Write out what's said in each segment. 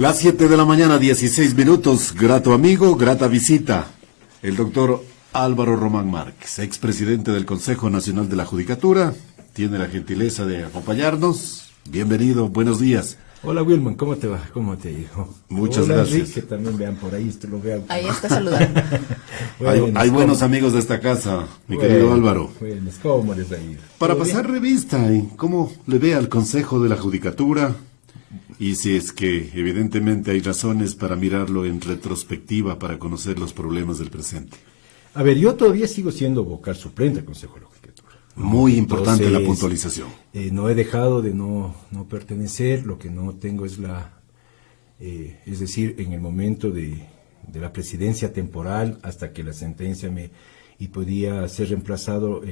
Las 7 de la mañana, 16 minutos. Grato amigo, grata visita. El doctor Álvaro Román Márquez, expresidente del Consejo Nacional de la Judicatura, tiene la gentileza de acompañarnos. Bienvenido, buenos días. Hola Wilman, ¿cómo te va? ¿Cómo te digo? Muchas Hola, gracias. Enrique, también vean por ahí, lo vean. Ahí está saludando. Hay buenos amigos de esta casa, mi querido Álvaro. Buenos, ¿cómo les ha ido? Para ¿Todo pasar bien? revista en cómo le ve al Consejo de la Judicatura y si es que evidentemente hay razones para mirarlo en retrospectiva para conocer los problemas del presente. A ver, yo todavía sigo siendo vocal suplente del Consejo de la Judicatura. Muy importante la Entonces, puntualización. No he dejado de no pertenecer, lo que no tengo es es decir, en el momento de la presidencia temporal hasta que la sentencia y podía ser reemplazado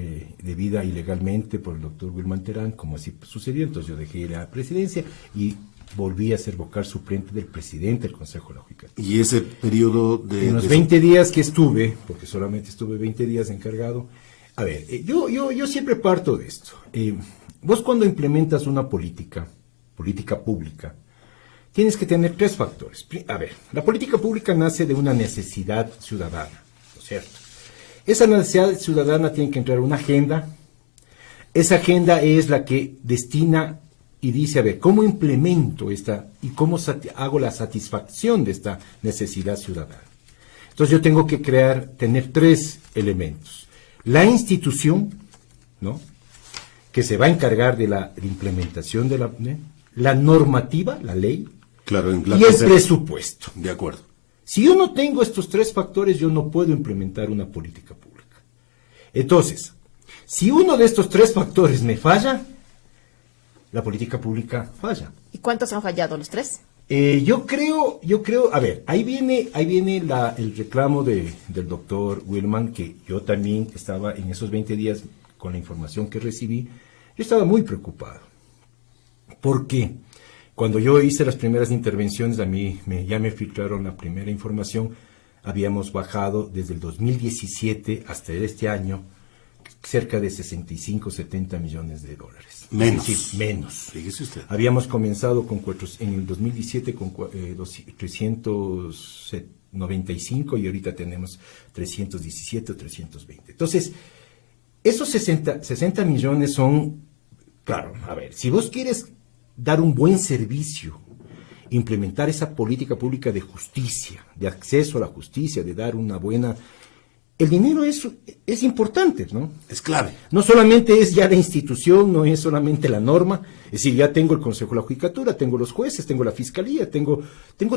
debida ilegalmente por el doctor Wilman Terán, como así sucedió. Entonces yo dejé la presidencia y volví a ser vocal suplente del presidente del Consejo de la Judicatura. Y ese periodo de... En los de- 20 días que estuve, porque solamente estuve 20 días encargado, a ver, yo siempre parto de esto. Vos cuando implementas una política pública, tienes que tener tres factores. A ver, la política pública nace de una necesidad ciudadana, ¿no es cierto? Esa necesidad ciudadana tiene que entrar a una agenda. Esa agenda es la que destina y dice, a ver, ¿cómo implemento esta y cómo hago la satisfacción de esta necesidad ciudadana? Entonces yo tengo que tener tres elementos. La institución, ¿no?, que se va a encargar de la implementación de la normativa, la ley, Claro, en la y que el se- presupuesto. De acuerdo. Si yo no tengo estos tres factores, yo no puedo implementar una política pública. Entonces, si uno de estos tres factores me falla, la política pública falla. ¿Y cuántos han fallado los tres? Yo creo, a ver, ahí viene el reclamo del doctor Wilman, que yo también estaba en esos 20 días con la información que recibí, yo estaba muy preocupado. ¿Por qué? Cuando yo hice las primeras intervenciones, ya me filtraron la primera información, habíamos bajado desde el 2017 hasta este año cerca de 65, 70 millones de dólares. Menos. Es decir, menos. Fíjese usted. Habíamos comenzado en el 2017 con 395 y ahorita tenemos 317 o 320. Entonces, esos 60 millones son, claro, a ver, si vos quieres dar un buen servicio, implementar esa política pública de justicia, de acceso a la justicia, de dar una buena... El dinero es importante, ¿no? Es clave. No solamente es ya la institución, no es solamente la norma, es decir, ya tengo el Consejo de la Judicatura, tengo los jueces, tengo la Fiscalía, tengo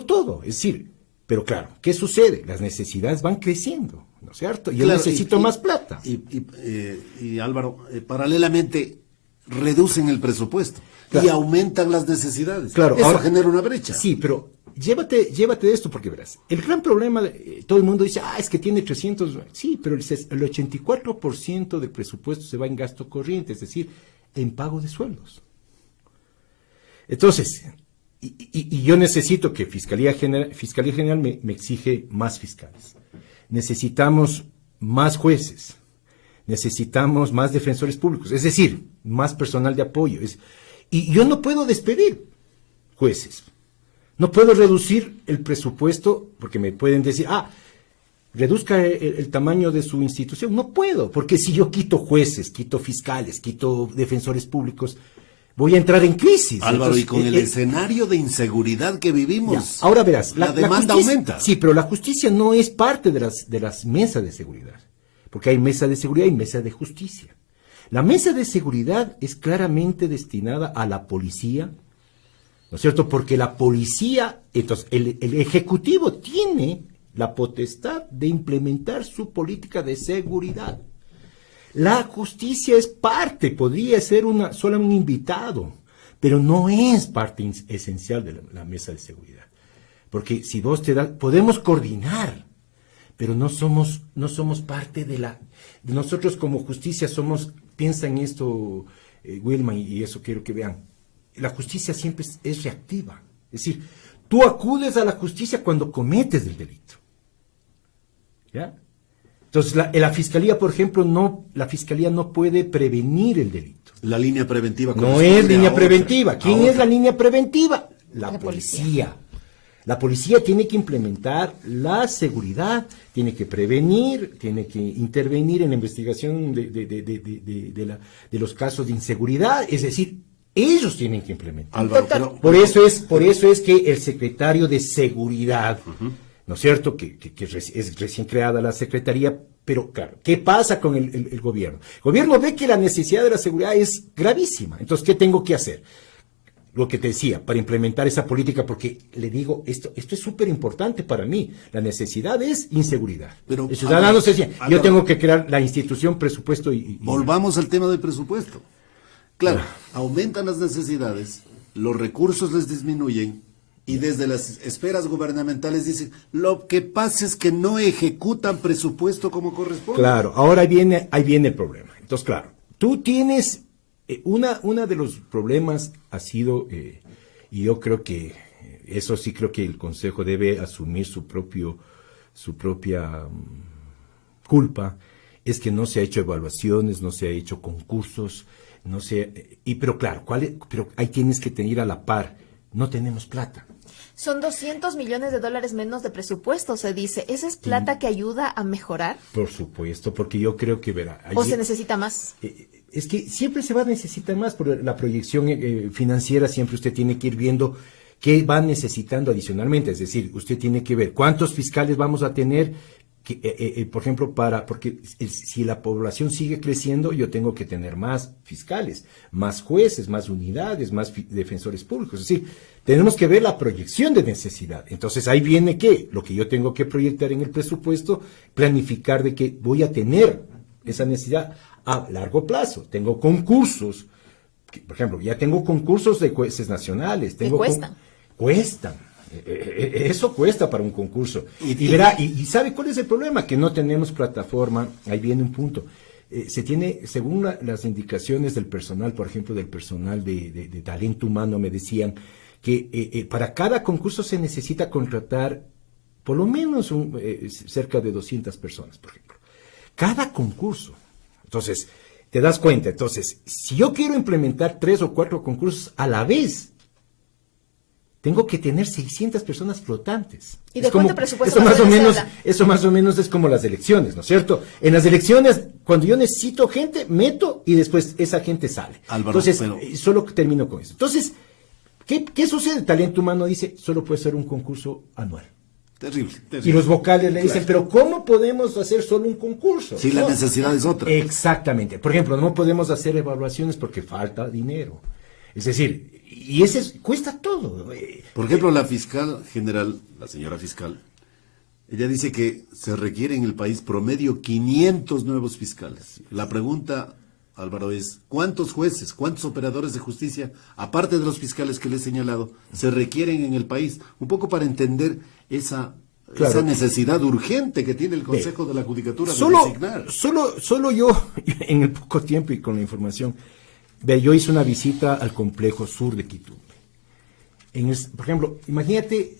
todo, es decir, pero claro, ¿qué sucede? Las necesidades van creciendo, ¿no es cierto? Yo Claro, necesito más plata. Y Álvaro, paralelamente reducen el presupuesto Claro. y aumentan las necesidades. Claro, Eso ahora- genera una brecha. Sí, pero llévate de esto porque verás, el gran problema, todo el mundo dice, es que tiene 300, sí, pero el 84% del presupuesto se va en gasto corriente, es decir, en pago de sueldos. Entonces, y yo necesito que Fiscalía General me exige más fiscales. Necesitamos más jueces. Necesitamos más defensores públicos. Es decir, más personal de apoyo. Y yo no puedo despedir jueces. No puedo reducir el presupuesto porque me pueden decir, reduzca el tamaño de su institución. No puedo, porque si yo quito jueces, quito fiscales, quito defensores públicos, voy a entrar en crisis. Álvaro, Entonces, y con el escenario de inseguridad que vivimos, ya, ahora verás, la demanda justicia- aumenta. Sí, pero la justicia no es parte de las mesas de seguridad, porque hay mesa de seguridad y mesa de justicia. La mesa de seguridad es claramente destinada a la policía, ¿no es cierto? Porque la policía, entonces el Ejecutivo tiene la potestad de implementar su política de seguridad. La justicia es parte, podría ser solo un invitado, pero no es parte esencial de la mesa de seguridad. Porque si vos podemos coordinar, pero no somos parte nosotros como justicia piensa en esto, Wilma, y eso quiero que vean. La justicia siempre es reactiva. Es decir, tú acudes a la justicia cuando cometes el delito. ¿Ya? Entonces, la fiscalía, por ejemplo, la fiscalía no puede prevenir el delito. La línea preventiva No corresponde es línea a preventiva. otra, ¿Quién a es la otra. línea preventiva? La La policía. policía. La policía tiene que implementar la seguridad, tiene que prevenir, tiene que intervenir en la investigación de los casos de inseguridad, es decir, ellos tienen que implementar. Álvaro, Doctor, Por eso es que el secretario de Seguridad, ¿no es cierto?, que es recién creada la secretaría, pero claro, ¿qué pasa con el gobierno? El gobierno ve que la necesidad de la seguridad es gravísima, entonces, ¿qué tengo que hacer? Lo que te decía, para implementar esa política, porque le digo, esto es súper importante para mí, la necesidad es inseguridad. Pero, el ciudadano se decía, yo Álvaro, tengo que crear la institución, presupuesto y volvamos al tema del presupuesto. Claro, aumentan las necesidades, los recursos les disminuyen y desde las esferas gubernamentales dicen, lo que pasa es que no ejecutan presupuesto como corresponde. Claro, ahora ahí viene el problema. Entonces, claro, tú tienes, una de los problemas ha sido, y yo creo que, eso sí creo que el Consejo debe asumir su propia culpa, es que no se ha hecho evaluaciones, no se ha hecho concursos, no sé, pero claro, pero ahí tienes que tener a la par, no tenemos plata. son 200 millones de dólares menos de presupuesto, se dice. ¿Esa es plata que ayuda a mejorar? Por supuesto, porque yo creo que, verá, ¿O se necesita más? es que siempre se va a necesitar más por la proyección financiera, siempre usted tiene que ir viendo qué va necesitando adicionalmente, es decir, usted tiene que ver cuántos fiscales vamos a tener, por ejemplo, porque si la población sigue creciendo, yo tengo que tener más fiscales, más jueces, más unidades, más defensores públicos, es decir, tenemos que ver la proyección de necesidad. Entonces ahí viene lo que yo tengo que proyectar en el presupuesto, planificar de que voy a tener esa necesidad a largo plazo. Tengo concursos, por ejemplo, ya tengo concursos de jueces nacionales. ¿Qué cuestan? Cuestan. Eso cuesta para un concurso. Y verá, y ¿sabe cuál es el problema? Que no tenemos plataforma. Ahí viene un punto. Se tiene, según las indicaciones del personal, por ejemplo, del personal de talento humano, me decían que para cada concurso se necesita contratar por lo menos cerca de 200 personas, por ejemplo. Cada concurso. Entonces, te das cuenta. Entonces, si yo quiero implementar 3 o 4 concursos a la vez, tengo que tener 600 personas flotantes. ¿Y de cuánto presupuesto eso más o menos es como las elecciones, ¿no es cierto? En las elecciones, cuando yo necesito gente, meto y después esa gente sale. Álvaro, entonces, solo termino con eso. Entonces, ¿qué sucede? El talento humano dice, solo puede ser un concurso anual. Terrible. Y los vocales le dicen, pero ¿cómo podemos hacer solo un concurso? Si la necesidad es otra. Exactamente. Por ejemplo, no podemos hacer evaluaciones porque falta dinero. Es decir, y cuesta todo. Por ejemplo, la fiscal general, la señora fiscal, ella dice que se requiere en el país promedio 500 nuevos fiscales. La pregunta, Álvaro, es ¿cuántos jueces, cuántos operadores de justicia, aparte de los fiscales que le he señalado, se requieren en el país? Un poco para entender esa necesidad urgente que tiene el Consejo de la Judicatura de designar. Solo yo, en el poco tiempo y con la información, yo hice una visita al complejo sur de Quitumbe. Por ejemplo, imagínate,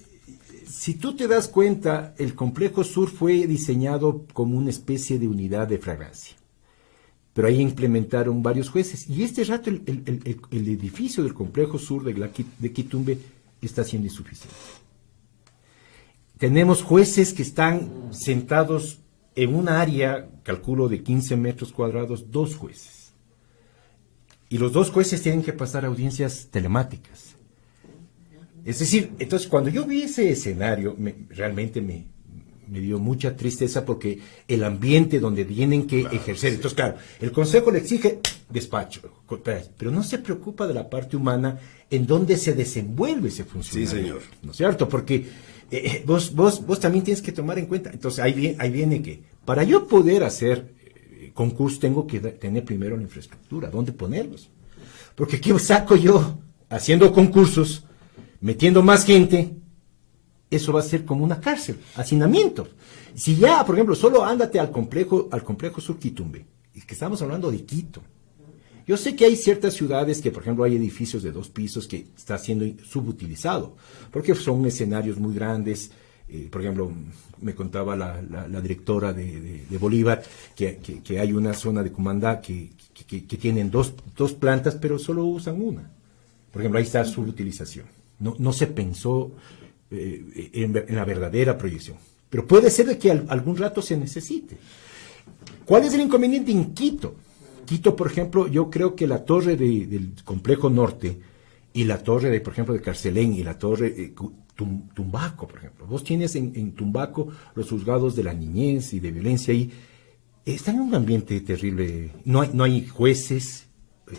si tú te das cuenta, el complejo sur fue diseñado como una especie de unidad de fragancia. Pero ahí implementaron varios jueces. Y este rato el edificio del complejo sur de Quitumbe está siendo insuficiente. Tenemos jueces que están sentados en un área, calculo, de 15 metros cuadrados, 2 jueces. Y los 2 jueces tienen que pasar audiencias telemáticas. Es decir, entonces cuando yo vi ese escenario, realmente me dio mucha tristeza porque el ambiente donde tienen que ejercer. Entonces, claro, el Consejo le exige despacho, pero no se preocupa de la parte humana en donde se desenvuelve ese funcionario. Sí, señor. ¿No es cierto? Porque vos también tienes que tomar en cuenta. Entonces, ahí viene que para yo poder hacer concursos tengo que tener primero la infraestructura, ¿dónde ponerlos? Porque ¿qué saco yo haciendo concursos, metiendo más gente? Eso va a ser como una cárcel, hacinamiento. Si ya, por ejemplo, solo ándate al complejo Sur Quitumbe, y que estamos hablando de Quito. Yo sé que hay ciertas ciudades que, por ejemplo, hay edificios de 2 pisos que está siendo subutilizado, porque son escenarios muy grandes. Por ejemplo, me contaba la directora de Bolívar que hay una zona de Comandá que tienen dos plantas, pero solo usan una. Por ejemplo, ahí está subutilización. No se pensó en la verdadera proyección. Pero puede ser de que algún rato se necesite. ¿Cuál es el inconveniente en Quito? Quito, por ejemplo, yo creo que la torre del complejo norte y la torre, por ejemplo, de Carcelén y la torre Tumbaco, por ejemplo. Vos tienes en Tumbaco los juzgados de la niñez y de violencia ahí. Están en un ambiente terrible. No hay jueces.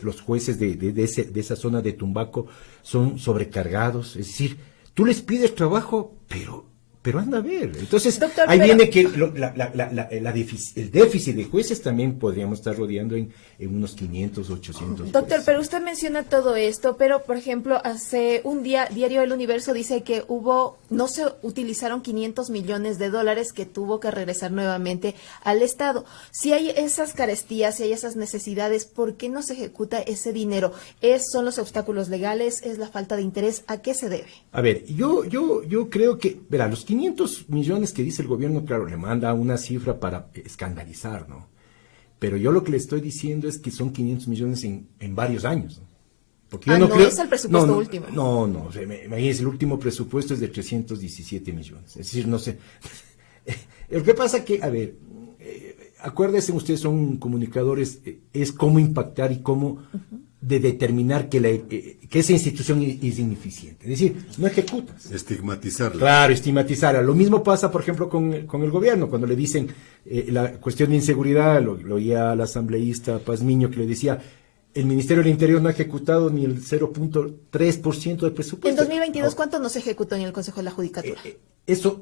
Los jueces de esa zona de Tumbaco son sobrecargados. Es decir, tú les pides trabajo, pero anda a ver. Entonces, Doctor, ahí viene que el déficit de jueces también podríamos estar rodeando en unos 500, 800 Doctor, jueces. pero usted menciona todo esto, pero por ejemplo, hace un día, Diario El Universo dice que no se utilizaron 500 millones de dólares que tuvo que regresar nuevamente al Estado. Si hay esas carestías, si hay esas necesidades, ¿por qué no se ejecuta ese dinero? ¿Son los obstáculos legales? ¿Es la falta de interés? ¿A qué se debe? A ver, yo creo que, verá, los 500 millones que dice el gobierno, claro, le manda una cifra para escandalizar, ¿no? Pero yo lo que le estoy diciendo es que son 500 millones en varios años, ¿no? Porque yo no creo, es el presupuesto último. No, imagínense, el último presupuesto es de 317 millones. Es decir, no sé. Lo que pasa que, a ver, acuérdense, ustedes son comunicadores, es cómo impactar y cómo de determinar que esa institución es ineficiente. Es decir, no ejecutas. Estigmatizarla. Claro, estigmatizarla. Lo mismo pasa, por ejemplo, con el gobierno, cuando le dicen la cuestión de inseguridad, lo oía al asambleísta Pazmiño que le decía, el Ministerio del Interior no ha ejecutado ni el 0.3% del presupuesto. En 2022, ¿cuánto no se ejecutó en el Consejo de la Judicatura? Eso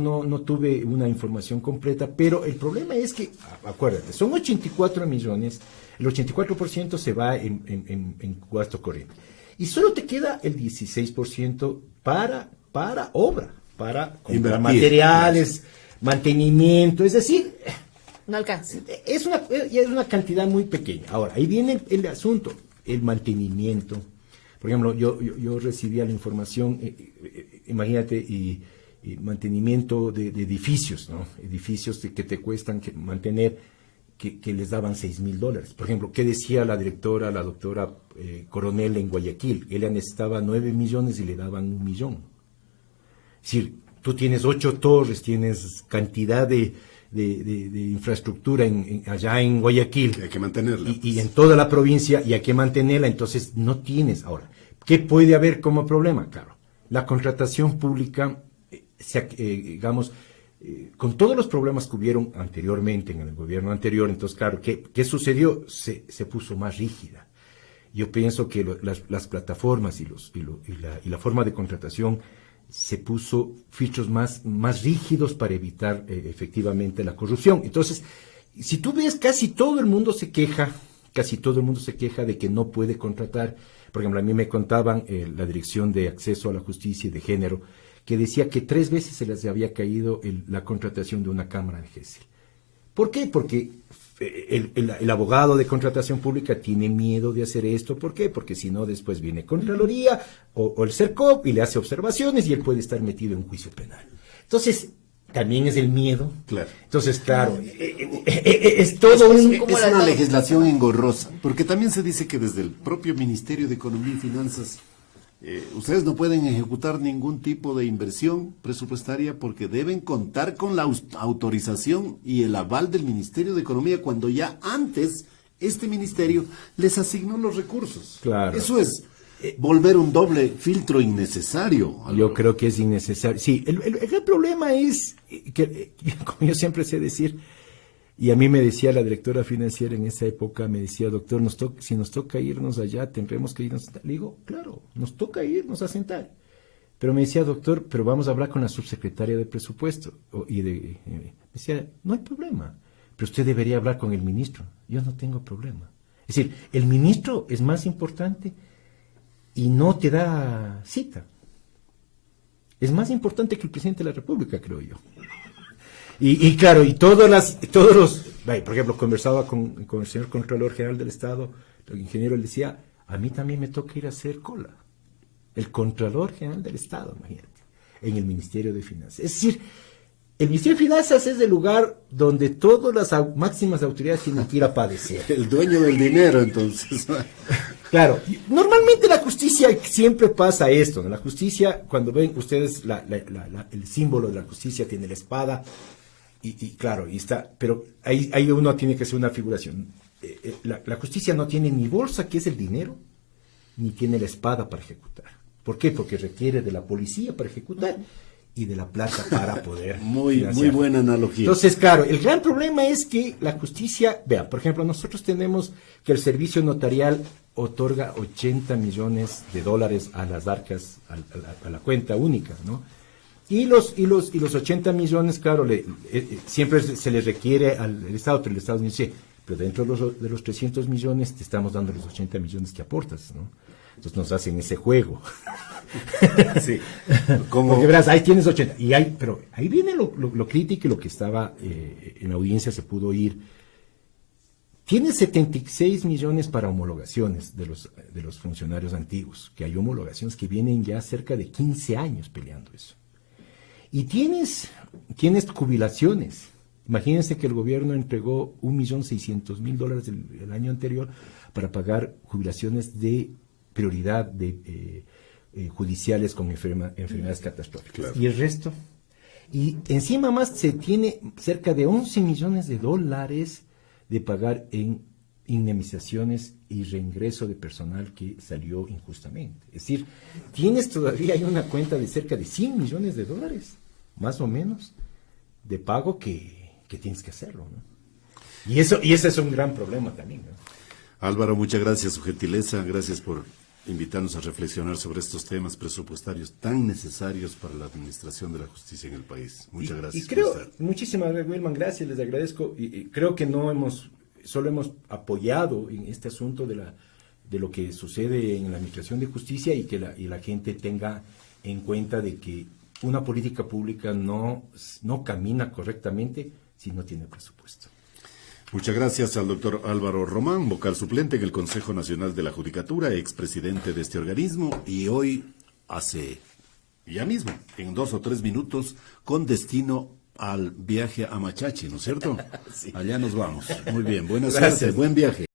no tuve una información completa, pero el problema es que, acuérdate, son 84 millones, el 84% se va en gasto corriente. Y solo te queda el 16% para obra, para comprar materiales, mantenimiento, es decir, No alcanza. es una cantidad muy pequeña. Ahora, ahí viene el asunto, el mantenimiento. Por ejemplo, yo recibía la información, imagínate, y mantenimiento de edificios, ¿no? Edificios que te cuestan mantener, que les daban $6,000. Por ejemplo, ¿qué decía la doctora Coronel en Guayaquil? Ella necesitaba 9 millones y le daban 1 millón. Es decir, tú tienes 8 torres, tienes cantidad de infraestructura allá en Guayaquil. Que hay que mantenerla. Y en toda la provincia, y hay que mantenerla, entonces no tienes. Ahora, ¿qué puede haber como problema? Claro, la contratación pública, digamos, con todos los problemas que hubieron anteriormente en el gobierno anterior, entonces, claro, ¿qué sucedió? Se puso más rígida. Yo pienso que las plataformas y la forma de contratación se puso filtros más rígidos para evitar efectivamente la corrupción. Entonces, si tú ves, casi todo el mundo se queja de que no puede contratar. Por ejemplo, a mí me contaban la Dirección de Acceso a la Justicia y de Género, que decía que 3 veces se les había caído la contratación de una cámara de GESEL. ¿Por qué? Porque el abogado de contratación pública tiene miedo de hacer esto. ¿Por qué? Porque si no, después viene Contraloría o el CERCOP y le hace observaciones y él puede estar metido en un juicio penal. Entonces, también es el miedo. Claro. Entonces, claro, es todo Es una legislación engorrosa, porque también se dice que desde el propio Ministerio de Economía y Finanzas ustedes no pueden ejecutar ningún tipo de inversión presupuestaria porque deben contar con la autorización y el aval del Ministerio de Economía cuando ya antes este ministerio les asignó los recursos. Claro. Eso es volver un doble filtro innecesario. Yo creo que es innecesario. Sí, el problema es que, como yo siempre sé decir, y a mí me decía la directora financiera en esa época, me decía, doctor, si nos toca irnos allá, tendremos que irnos a sentar. Le digo, claro, nos toca irnos a sentar. Pero me decía, doctor, pero vamos a hablar con la subsecretaria de presupuesto. Me decía, no hay problema, pero usted debería hablar con el ministro. Yo no tengo problema. Es decir, el ministro es más importante y no te da cita. Es más importante que el presidente de la República, creo yo. Y claro, por ejemplo, conversaba con el señor Contralor General del Estado, el ingeniero, él decía, a mí también me toca ir a hacer cola. El Contralor General del Estado, imagínate, en el Ministerio de Finanzas. Es decir, El Ministerio de Finanzas es el lugar donde todas las máximas autoridades tienen que ir a padecer. El dueño del dinero, entonces. Claro, normalmente la justicia siempre pasa esto, ¿no? La justicia, cuando ven ustedes el símbolo de la justicia tiene la espada y claro, y está, pero ahí uno tiene que hacer una figuración. La justicia no tiene ni bolsa, que es el dinero, ni tiene la espada para ejecutar. ¿Por qué? Porque requiere de la policía para ejecutar y de la plata para poder Muy financiar. buena analogía. Entonces, claro, el gran problema es que la justicia, vean, por ejemplo, nosotros tenemos que el servicio notarial otorga 80 millones de dólares a las arcas, a la cuenta única, ¿no? Y los 80 millones, claro, siempre se les requiere al Estado, pero el Estado dice, pero dentro de los 300 millones te estamos dando los 80 millones que aportas, ¿no? Entonces nos hacen ese juego. Sí. Porque verás, ahí tienes 80. Pero ahí viene lo crítico y lo que estaba en la audiencia se pudo oír. Tienes 76 millones para homologaciones de los funcionarios antiguos, que hay homologaciones que vienen ya cerca de 15 años peleando eso. Y tienes jubilaciones. Imagínense que el gobierno entregó $1.600.000 el año anterior para pagar jubilaciones de prioridad de judiciales con enfermedades catastróficas. Claro. ¿Y el resto? Y encima más se tiene cerca de 11 millones de dólares de pagar en indemnizaciones y reingreso de personal que salió injustamente. Es decir, tienes todavía hay una cuenta de cerca de 100 millones de dólares, más o menos, de pago que tienes que hacerlo, ¿no? Y ese es un gran problema también, ¿no? Álvaro, muchas gracias, su gentileza, gracias por invitarnos a reflexionar sobre estos temas presupuestarios tan necesarios para la administración de la justicia en el país. Muchas gracias. Y creo, muchísimas gracias, Wilman, gracias, les agradezco. Y creo que solo hemos apoyado en este asunto de lo que sucede en la administración de justicia y que la gente tenga en cuenta de que una política pública no camina correctamente si no tiene presupuesto. Muchas gracias al doctor Álvaro Román, vocal suplente en el Consejo Nacional de la Judicatura, expresidente de este organismo, y hoy ya mismo, en 2 o 3 minutos, con destino al viaje a Machachi, ¿no es cierto? Sí. Allá nos vamos. Muy bien, buenas Gracias. suerte, buen viaje.